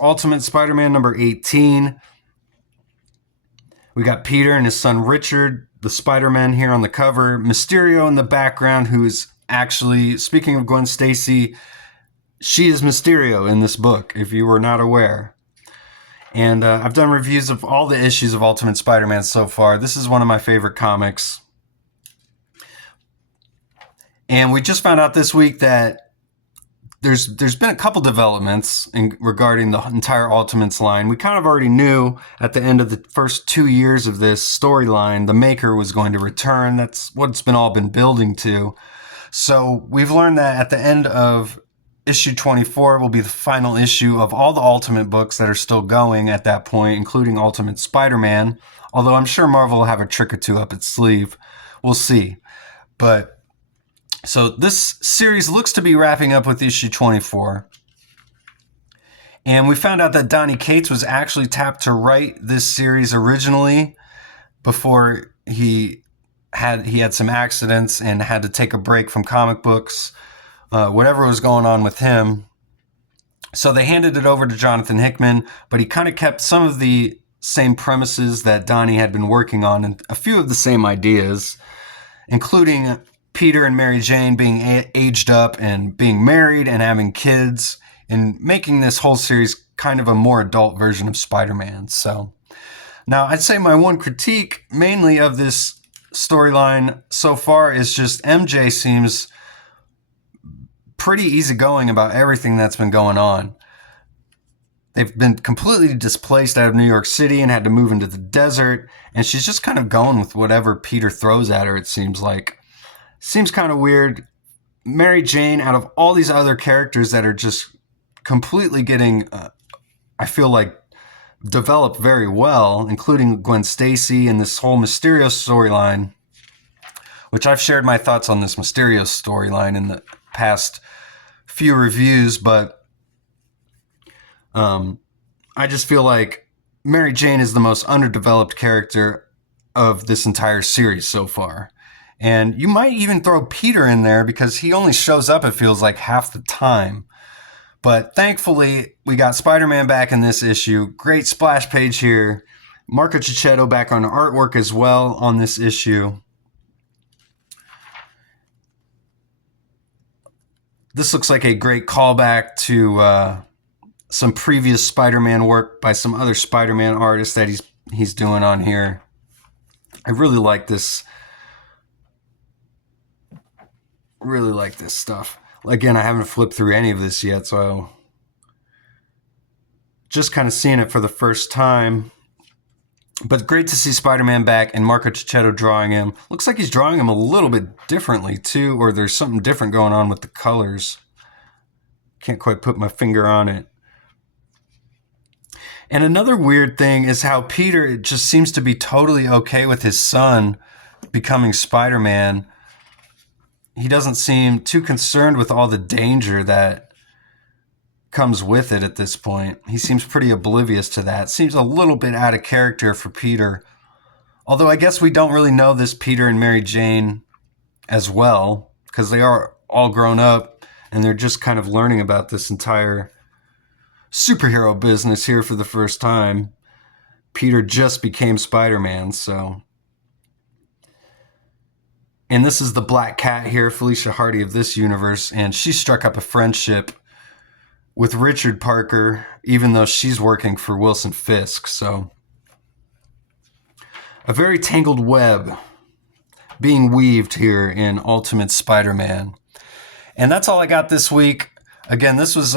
Ultimate Spider-Man number 18. We got Peter and his son Richard, the Spider-Man here on the cover. Mysterio in the background, who is actually, speaking of Gwen Stacy, she is Mysterio in this book, if you were not aware. And I've done reviews of all the issues of Ultimate Spider-Man so far. This is one of my favorite comics. And we just found out this week that there's been a couple developments regarding the entire Ultimates line. We kind of already knew at the end of the first 2 years of this storyline, the Maker was going to return. That's what it's all been building to. So we've learned that at the end of issue 24 will be the final issue of all the Ultimate books that are still going at that point, including Ultimate Spider-Man. Although I'm sure Marvel will have a trick or two up its sleeve. We'll see. But so this series looks to be wrapping up with issue 24. And we found out that Donny Cates was actually tapped to write this series originally before he had some accidents and had to take a break from comic books, whatever was going on with him. So they handed it over to Jonathan Hickman, but he kind of kept some of the same premises that Donny had been working on and a few of the same ideas, including Peter and Mary Jane being aged up and being married and having kids and making this whole series kind of a more adult version of Spider-Man. So now I'd say my one critique mainly of this storyline so far is just MJ seems pretty easygoing about everything that's been going on. They've been completely displaced out of New York City and had to move into the desert, and she's just kind of going with whatever Peter throws at her, it seems like. Seems kind of weird. Mary Jane, out of all these other characters that are just completely getting, I feel like, developed very well, including Gwen Stacy and this whole Mysterio storyline, which I've shared my thoughts on this Mysterio storyline in the past few reviews, but I just feel like Mary Jane is the most underdeveloped character of this entire series so far. And you might even throw Peter in there because he only shows up, it feels like, half the time. But thankfully, we got Spider-Man back in this issue. Great splash page here. Marco Checchetto back on artwork as well on this issue. This looks like a great callback to some previous Spider-Man work by some other Spider-Man artists that he's doing on here. I really like this. Really like this stuff. Again, I haven't flipped through any of this yet, so just kind of seeing it for the first time. But great to see Spider-Man back and Marco Checchetto drawing him. Looks like he's drawing him a little bit differently too, or there's something different going on with the colors. Can't quite put my finger on it. And another weird thing is how Peter just seems to be totally okay with his son becoming Spider-Man. He doesn't seem too concerned with all the danger that comes with it at this point. He seems pretty oblivious to that. Seems a little bit out of character for Peter. Although I guess we don't really know this Peter and Mary Jane as well, because they are all grown up and they're just kind of learning about this entire superhero business here for the first time. Peter just became Spider-Man, so... And this is the Black Cat here, Felicia Hardy of this universe, and she struck up a friendship with Richard Parker, even though she's working for Wilson Fisk. So a very tangled web being weaved here in Ultimate Spider-Man. And that's all I got this week. Again, this was